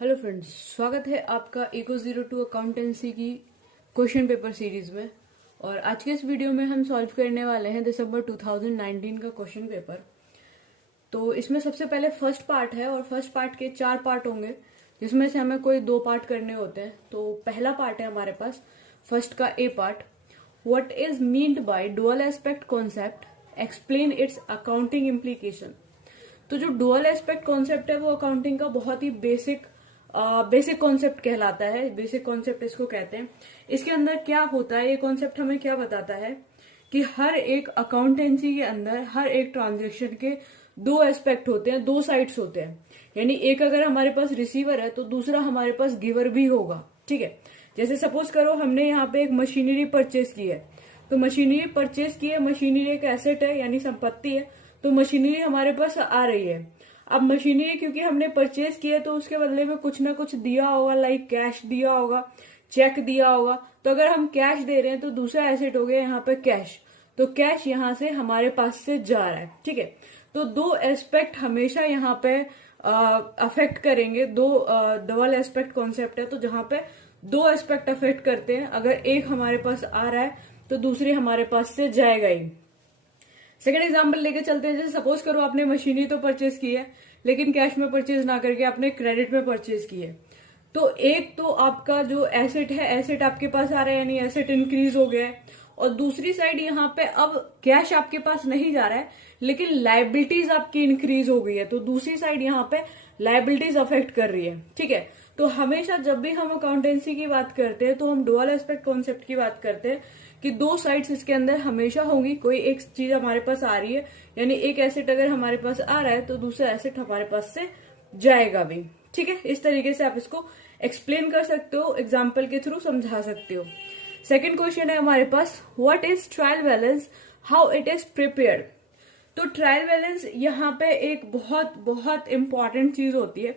Hello friends, स्वागत है आपका इको 02 अकाउंटेंसी की क्वेश्चन पेपर सीरीज में। और आज के इस वीडियो में हम सॉल्व करने वाले हैं दिसंबर 2019 का क्वेश्चन पेपर। तो इसमें सबसे पहले फर्स्ट पार्ट है और फर्स्ट पार्ट के 4 पार्ट होंगे, जिसमें से हमें कोई 2 पार्ट करने होते हैं। तो पहला पार्ट है हमारे पास फर्स्ट का A part, what is meant by dual aspect concept, explain its accounting implication. तो जो डुअल एस्पेक्ट कॉन्सेप्ट है वो अकाउंटिंग का बहुत ही बेसिक कॉन्सेप्ट कहलाता है। बेसिक कॉन्सेप्ट इसको कहते हैं। इसके अंदर क्या होता है, ये कॉन्सेप्ट हमें क्या बताता है कि हर एक अकाउंटेंसी के अंदर हर एक ट्रांजेक्शन के 2 एस्पेक्ट होते हैं, 2 साइड्स होते हैं। यानी एक अगर हमारे पास रिसीवर है तो दूसरा हमारे पास गिवर भी होगा। ठीक है, जैसे सपोज करो हमने यहाँ पे एक मशीनरी परचेज की है, तो मशीनरी परचेज की है, मशीनरी एक एसेट है यानी संपत्ति है, तो मशीनरी हमारे पास आ रही है। अब मशीनरी क्योंकि हमने परचेज किया तो उसके बदले में कुछ ना कुछ दिया होगा, लाइक कैश दिया होगा, चेक दिया होगा। तो अगर हम कैश दे रहे हैं तो दूसरा एसेट हो गया यहाँ पे कैश, तो कैश यहाँ से हमारे पास से जा रहा है। ठीक है, तो 2 एस्पेक्ट हमेशा यहाँ पे अफेक्ट करेंगे। 2 डबल एस्पेक्ट कॉन्सेप्ट है, तो जहां पे 2 एस्पेक्ट अफेक्ट करते हैं, अगर एक हमारे पास आ रहा है तो दूसरे हमारे पास से जाएगा ही। सेकंड एग्जांपल लेके चलते हैं। जैसे सपोज करो आपने मशीनरी तो परचेज की है, लेकिन कैश में परचेज ना करके आपने क्रेडिट में परचेज की है। तो एक तो आपका जो एसेट है, एसेट आपके पास आ रहा है यानी एसेट इंक्रीज हो गया है, और दूसरी साइड यहाँ पे अब कैश आपके पास नहीं जा रहा है लेकिन लाइबिलिटीज आपकी इंक्रीज हो गई है, तो दूसरी साइड यहाँ पे लाइबिलिटीज अफेक्ट कर रही है। ठीक है, तो हमेशा जब भी हम अकाउंटेंसी की बात करते हैं तो हम डुअल एस्पेक्ट कॉन्सेप्ट की बात करते हैं कि 2 साइड्स इसके अंदर हमेशा होंगी। कोई एक चीज हमारे पास आ रही है यानी एक एसेट अगर हमारे पास आ रहा है तो दूसरा एसेट हमारे पास से जाएगा भी। ठीक है, इस तरीके से आप इसको एक्सप्लेन कर सकते हो, एग्जाम्पल के थ्रू समझा सकते हो। सेकेंड क्वेश्चन है हमारे पास, what is trial balance, how it is prepared. तो ट्रायल बैलेंस यहाँ पे एक बहुत बहुत इंपॉर्टेंट चीज होती है।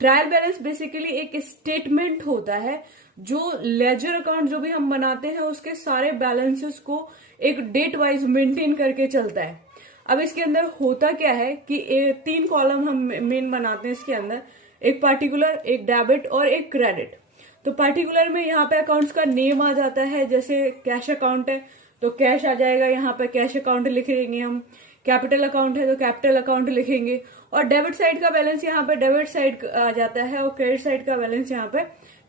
ट्रायल बैलेंस बेसिकली एक स्टेटमेंट होता है जो लेजर अकाउंट जो भी हम बनाते हैं उसके सारे बैलेंसेस को एक डेट वाइज मेंटेन करके चलता है। अब इसके अंदर होता क्या है कि 3 कॉलम हम मेन बनाते हैं इसके अंदर, एक पार्टिकुलर, एक डेबिट और एक क्रेडिट। तो पार्टिकुलर में यहाँ पे अकाउंट्स का नेम आ जाता है, जैसे कैश अकाउंट है तो कैश आ जाएगा, यहाँ पे कैश अकाउंट लिखेंगे हम। कैपिटल अकाउंट है तो कैपिटल अकाउंट लिखेंगे, और डेबिट साइड का बैलेंस यहाँ पे डेबिट साइड आ जाता है और क्रेडिट साइड का बैलेंस यहाँ पे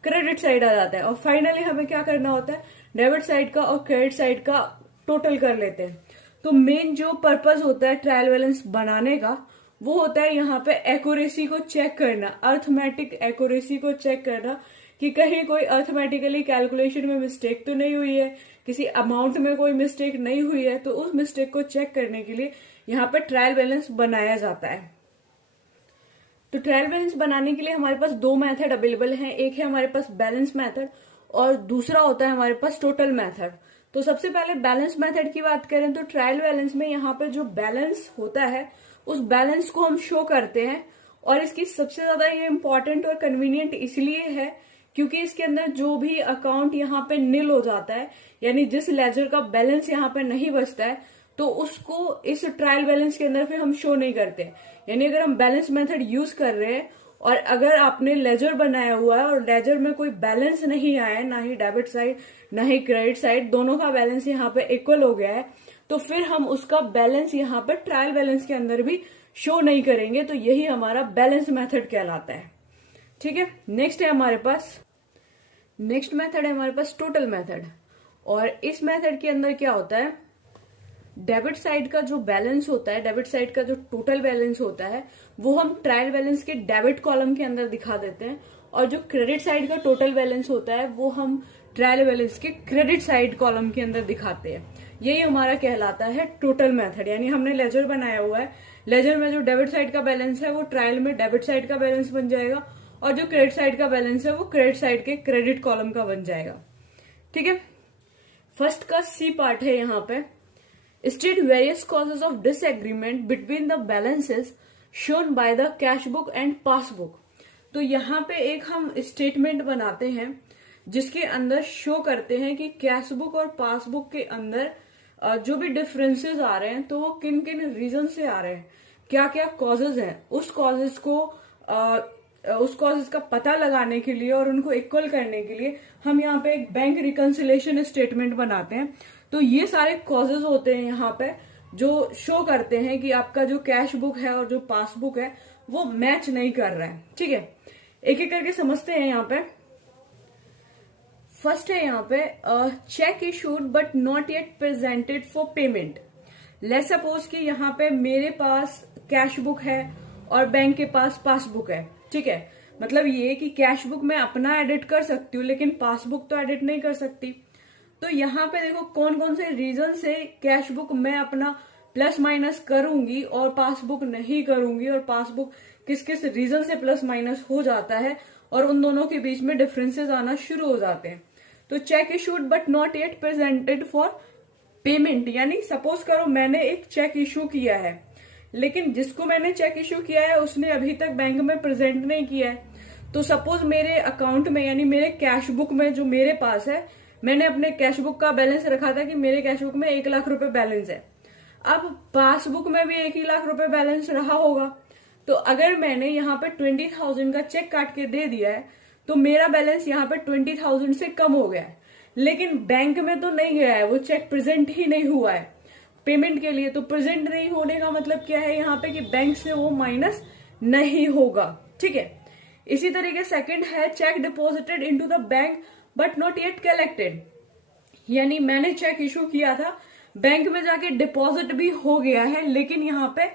क्रेडिट साइड आ जाता है। और फाइनली हमें क्या करना होता है, डेबिट साइड का और क्रेडिट साइड का टोटल कर लेते हैं। तो मेन जो पर्पज होता है ट्रायल बैलेंस बनाने का वो होता है यहाँ पे एक्यूरेसी को चेक करना, अर्थमेटिक एक्यूरेसी को चेक करना कि कहीं कोई अर्थमेटिकली कैलकुलेशन में मिस्टेक तो नहीं हुई है, किसी अमाउंट में कोई मिस्टेक नहीं हुई है। तो उस मिस्टेक को चेक करने के लिए यहाँ पे ट्रायल बैलेंस बनाया जाता है। तो ट्रायल बैलेंस बनाने के लिए हमारे पास 2 मेथड अवेलेबल हैं। एक है हमारे पास बैलेंस मेथड और दूसरा होता है हमारे पास टोटल मेथड। तो सबसे पहले बैलेंस मेथड की बात करें तो ट्रायल बैलेंस में यहाँ पे जो बैलेंस होता है उस बैलेंस को हम शो करते हैं, और इसकी सबसे ज्यादा ये इंपॉर्टेंट और कन्वीनियंट इसलिए है क्योंकि इसके अंदर जो भी अकाउंट यहाँ पे निल हो जाता है यानी जिस लेजर का बैलेंस यहाँ पे नहीं बचता है तो उसको इस ट्रायल बैलेंस के अंदर फिर हम शो नहीं करते। यानी अगर हम बैलेंस मेथड यूज कर रहे हैं और अगर आपने लेजर बनाया हुआ है और लेजर में कोई बैलेंस नहीं आया है, ना ही डेबिट साइड ना ही क्रेडिट साइड, दोनों का बैलेंस यहाँ पे इक्वल हो गया है, तो फिर हम उसका बैलेंस यहाँ पे ट्रायल बैलेंस के अंदर भी शो नहीं करेंगे। तो यही हमारा बैलेंस मेथड कहलाता है। ठीक है, नेक्स्ट मेथड है हमारे पास टोटल मेथड। और इस मेथड के अंदर क्या होता है, डेबिट साइड का जो बैलेंस होता है, डेबिट साइड का जो टोटल बैलेंस होता है वो हम ट्रायल बैलेंस के डेबिट कॉलम के अंदर दिखा देते हैं, और जो क्रेडिट साइड का टोटल बैलेंस होता है वो हम ट्रायल बैलेंस के क्रेडिट साइड कॉलम के अंदर दिखाते हैं। यही हमारा कहलाता है टोटल मेथड। यानी हमने लेजर बनाया हुआ है, लेजर में जो डेबिट साइड का बैलेंस है वो ट्रायल में डेबिट साइड का बैलेंस बन जाएगा, और जो क्रेडिट साइड का बैलेंस है वो क्रेडिट साइड के क्रेडिट कॉलम का बन जाएगा। ठीक है, फर्स्ट का सी पार्ट है यहाँ पे, state various causes of disagreement between the balances shown by the cash book and passbook। तो यहाँ पे एक हम स्टेटमेंट बनाते हैं जिसके अंदर शो करते हैं कि कैश बुक और पासबुक के अंदर जो भी डिफरेंसेस आ रहे हैं तो वो किन किन रीजन से आ रहे हैं, क्या क्या कॉजेज हैं, उस कॉजेज को उस कॉजेज का पता लगाने के लिए और उनको इक्वल करने के लिए हम यहाँ पे एक बैंक रिकंसिलेशन स्टेटमेंट बनाते हैं। तो ये सारे कॉजेज होते हैं यहाँ पे जो शो करते हैं कि आपका जो कैश बुक है और जो पासबुक है वो मैच नहीं कर रहा है। ठीक है, एक एक करके समझते हैं। यहाँ पे फर्स्ट है यहाँ पे check issued but not yet presented for payment. Let's suppose कि यहाँ पे मेरे पास कैश बुक है और बैंक के पास पासबुक है। ठीक है, मतलब ये कि कैश बुक मैं अपना एडिट कर सकती हूँ लेकिन पासबुक तो एडिट नहीं कर सकती। तो यहाँ पे देखो कौन कौन से रीजन से कैश बुक मैं अपना प्लस माइनस करूंगी और पासबुक नहीं करूंगी, और पासबुक किस किस रीजन से प्लस माइनस हो जाता है और उन दोनों के बीच में डिफरेंसेस आना शुरू हो जाते हैं। तो check issued but not yet presented for payment, यानी सपोज करो मैंने एक चेक इशू किया है लेकिन जिसको मैंने चेक इशू किया है उसने अभी तक बैंक में प्रेजेंट नहीं किया है। तो सपोज मेरे अकाउंट में यानी मेरे कैश बुक में जो मेरे पास है, मैंने अपने कैश बुक का बैलेंस रखा था कि मेरे कैश बुक में 1 लाख रुपए बैलेंस है। अब पासबुक में भी 1 ही लाख रुपए बैलेंस रहा होगा। तो अगर मैंने यहाँ पे 20,000 का चेक काट के दे दिया है तो मेरा बैलेंस यहाँ पे 20,000 से कम हो गया है, लेकिन बैंक में तो नहीं गया है, वो चेक प्रेजेंट ही नहीं हुआ है पेमेंट के लिए। तो प्रेजेंट नहीं होने का मतलब क्या है यहाँ पे कि बैंक से वो माइनस नहीं होगा। ठीक है, इसी तरीके सेकंड है check deposited into the bank but not yet collected, यानी मैंने चेक इशू किया था, बैंक में जाके डिपॉजिट भी हो गया है लेकिन यहाँ पे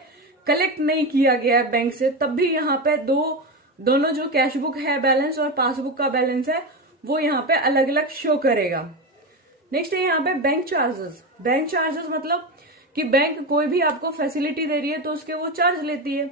कलेक्ट नहीं किया गया है बैंक से, तब भी यहाँ पे दोनों जो कैश बुक है बैलेंस और पासबुक का बैलेंस है वो यहाँ पे अलग अलग शो करेगा। नेक्स्ट है यहाँ पे बैंक चार्जेस। बैंक चार्जेस मतलब कि बैंक कोई भी आपको फैसिलिटी दे रही है तो उसके वो चार्ज लेती है।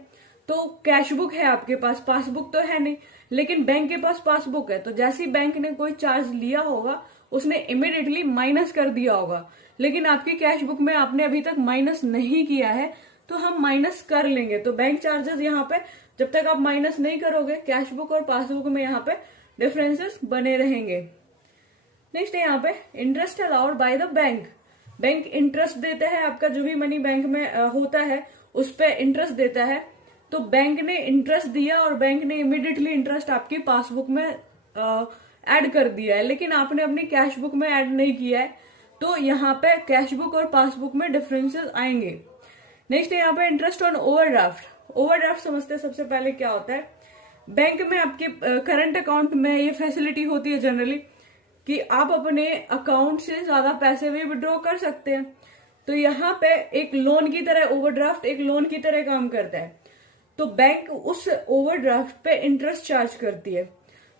तो कैश बुक है आपके पास, पासबुक तो है नहीं, लेकिन बैंक के पास पासबुक है, तो जैसे ही बैंक ने कोई चार्ज लिया होगा उसने इमिडिएटली माइनस कर दिया होगा, लेकिन आपकी कैश बुक में आपने अभी तक माइनस नहीं किया है तो हम माइनस कर लेंगे। तो बैंक चार्जेस यहाँ पे जब तक आप माइनस नहीं करोगे कैश बुक और पासबुक में यहाँ पे डिफरेंसेस बने रहेंगे। नेक्स्ट है यहाँ पे interest allowed by the bank. Bank interest देता है, आपका जो भी मनी बैंक में होता है उस पर इंटरेस्ट देता है। तो बैंक ने इंटरेस्ट दिया और बैंक ने इमिडिएटली इंटरेस्ट आपकी पासबुक में ऐड कर दिया है, लेकिन आपने अपनी कैश बुक में ऐड नहीं किया है, तो यहाँ पे कैश बुक और पासबुक में डिफरेंसेस आएंगे। नेक्स्ट है यहाँ पे इंटरेस्ट ऑन ओवरड्राफ्ट। ओवरड्राफ्ट समझते हैं सबसे पहले क्या होता है। बैंक में आपके करंट अकाउंट में ये फैसिलिटी होती है जनरली कि आप अपने अकाउंट से ज्यादा पैसे भी विड्रॉ कर सकते हैं। तो यहाँ पे एक लोन की तरह ओवरड्राफ्ट एक लोन की तरह काम करता है। तो बैंक उस ओवरड्राफ्ट पे इंटरेस्ट चार्ज करती है।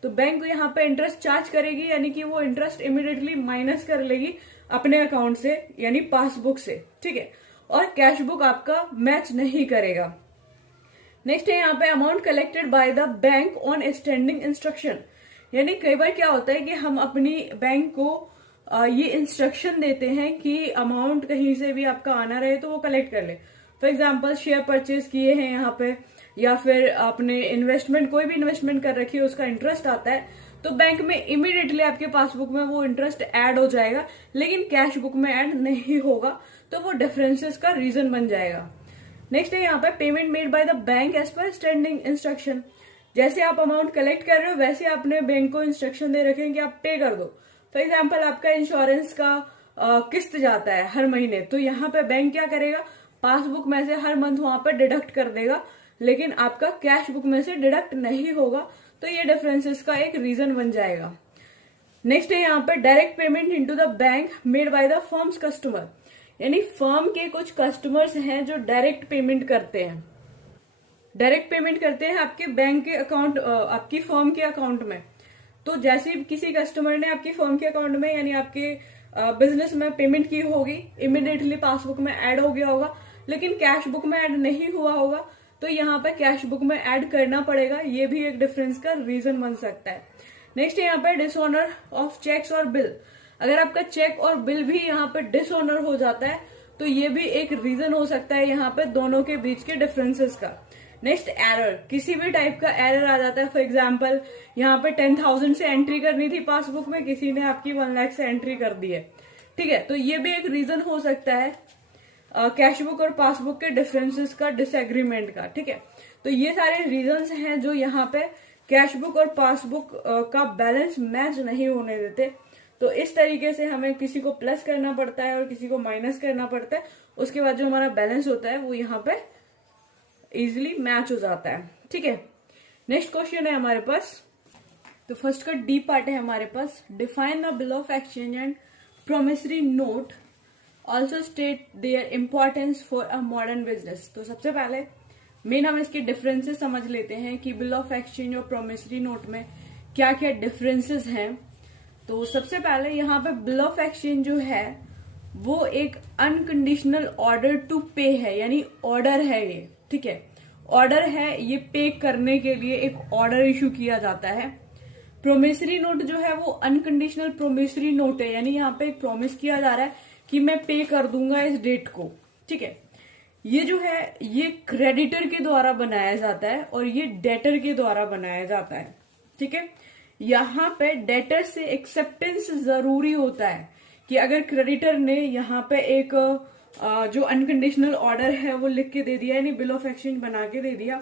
तो बैंक यहाँ पे इंटरेस्ट चार्ज करेगी, यानी कि वो इंटरेस्ट इमिडिएटली माइनस कर लेगी अपने अकाउंट से यानी पासबुक से। ठीक है, और कैश बुक आपका मैच नहीं करेगा। नेक्स्ट है यहाँ पे amount collected by the bank on standing instruction, यानी कई बार क्या होता है कि हम अपनी बैंक को ये इंस्ट्रक्शन देते हैं कि अमाउंट कहीं से भी आपका आना रहे तो वो कलेक्ट कर ले। फॉर एग्जाम्पल शेयर परचेज किए हैं यहाँ पे, या फिर आपने इन्वेस्टमेंट कोई भी इन्वेस्टमेंट कर रखी है उसका इंटरेस्ट आता है, तो बैंक में इमीडिएटली आपके पासबुक में वो इंटरेस्ट ऐड हो जाएगा, लेकिन कैश बुक में ऐड नहीं होगा, तो वो डिफरेंसेस का रीजन बन जाएगा। नेक्स्ट है यहाँ पे payment made by the bank as per standing instruction. जैसे आप अमाउंट कलेक्ट कर रहे हो वैसे आपने बैंक को इंस्ट्रक्शन दे रखे हैं कि आप पे कर दो। फॉर एग्जाम्पल आपका इंश्योरेंस का किस्त जाता है हर महीने, तो यहाँ पे बैंक क्या करेगा, पासबुक में से हर मंथ वहां पर डिडक्ट कर देगा, लेकिन आपका कैश बुक में से डिडक्ट नहीं होगा, तो ये डिफरेंसेस का एक रीजन बन जाएगा। नेक्स्ट है यहाँ पे direct payment into the bank made by the firms customer, यानी फर्म के कुछ कस्टमर्स हैं जो डायरेक्ट पेमेंट करते हैं। डायरेक्ट पेमेंट करते हैं आपके बैंक के अकाउंट, आपकी फर्म के अकाउंट में। तो जैसे किसी कस्टमर ने आपकी फर्म के अकाउंट में यानी आपके बिजनेस में पेमेंट की होगी, इमिडिएटली पासबुक में ऐड हो गया होगा, लेकिन कैश बुक में ऐड नहीं हुआ होगा, तो यहाँ पे कैश बुक में ऐड करना पड़ेगा। ये भी एक डिफरेंस का रीजन बन सकता है। नेक्स्ट यहाँ पे डिसऑनर ऑफ चेक्स और बिल। अगर आपका चेक और बिल भी यहाँ पे डिसऑनर हो जाता है तो ये भी एक रीजन हो सकता है यहाँ पे दोनों के बीच के डिफरेंसेस का। नेक्स्ट एरर, किसी भी टाइप का एरर आ जाता है। फॉर एग्जाम्पल यहाँ पे 10,000 से एंट्री करनी थी पासबुक में, किसी ने आपकी 1 लाख से एंट्री कर दी है। ठीक है, तो ये भी एक रीजन हो सकता है कैश बुक और पासबुक के डिफरेंसेस का, डिसएग्रीमेंट का। ठीक है, तो ये सारे रीजंस हैं जो यहाँ पे कैश बुक और पासबुक का बैलेंस मैच नहीं होने देते। तो इस तरीके से हमें किसी को प्लस करना पड़ता है और किसी को माइनस करना पड़ता है, उसके बाद जो हमारा बैलेंस होता है वो यहाँ पे इजिली मैच हो जाता है। ठीक है, नेक्स्ट क्वेश्चन है हमारे पास। तो फर्स्ट का डी पार्ट है हमारे पास, define the bill of exchange and promissory note also state their importance for a modern business. तो सबसे पहले मेन हम इसके डिफरेंसेस समझ लेते हैं कि बिल ऑफ एक्सचेंज और प्रोमिसरी नोट में क्या क्या डिफरेंसेस हैं। तो सबसे पहले यहाँ पे बिल ऑफ एक्सचेंज जो है वो एक अनकंडीशनल ऑर्डर टू पे है, यानी ऑर्डर है ये। ठीक है, ऑर्डर है, ये पे करने के लिए एक ऑर्डर इशू किया जाता है। प्रोमिसरी नोट जो है वो अनकंडीशनल प्रोमिसरी नोट है, यानी यहाँ पे एक प्रॉमिस किया जा रहा है कि मैं पे कर दूंगा इस डेट को। ठीक है, ये जो है ये क्रेडिटर के द्वारा बनाया जाता है और ये डेटर के द्वारा बनाया जाता है। ठीक है, यहाँ पे डेटर से एक्सेप्टेंस जरूरी होता है कि अगर क्रेडिटर ने यहाँ पे एक जो अनकंडीशनल ऑर्डर है वो लिख के दे दिया, यानी बिल ऑफ एक्सचेंज बना के दे दिया,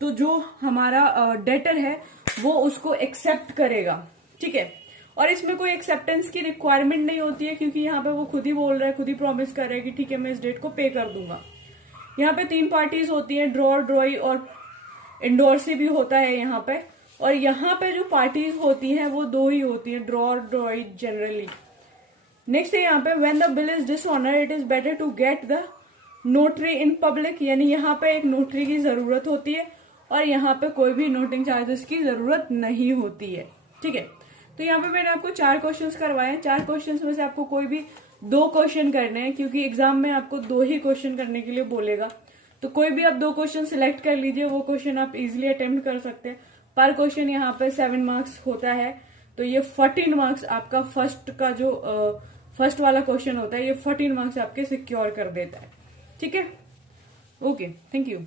तो जो हमारा डेटर है वो उसको एक्सेप्ट करेगा। ठीक है, और इसमें कोई एक्सेप्टेंस की रिक्वायरमेंट नहीं होती है, क्योंकि यहाँ पे वो खुद ही बोल रहा है, खुद ही प्रॉमिस कर रहा है कि ठीक है मैं इस डेट को पे कर दूंगा। यहाँ पे 3 पार्टीज होती हैं, ड्रॉर, ड्रॉई और इंडोर्सी भी होता है यहाँ पे। और यहाँ पे जो पार्टीज होती हैं वो 2 ही होती हैं, ड्रॉर, ड्रॉई जनरली। नेक्स्ट है यहाँ पे when the bill is dishonour it is better to get the notary in public, यानी यहाँ पे एक नोटरी की जरूरत होती है और यहाँ पे कोई भी नोटिंग चार्जेस की जरूरत नहीं होती है। ठीक है, तो यहाँ पे मैंने आपको 4 क्वेश्चंस करवाए। 4 क्वेश्चंस में से आपको कोई भी 2 क्वेश्चन करने हैं, क्योंकि एग्जाम में आपको 2 ही क्वेश्चन करने के लिए बोलेगा। तो कोई भी आप 2 क्वेश्चन सिलेक्ट कर लीजिए, वो क्वेश्चन आप इजिली अटेम्प्ट कर सकते हैं। पर क्वेश्चन यहाँ पे 7 मार्क्स होता है, तो ये 14 मार्क्स आपका फर्स्ट वाला क्वेश्चन होता है, ये 14 मार्क्स आपके सिक्योर कर देता है। ठीक है, ओके, थैंक यू।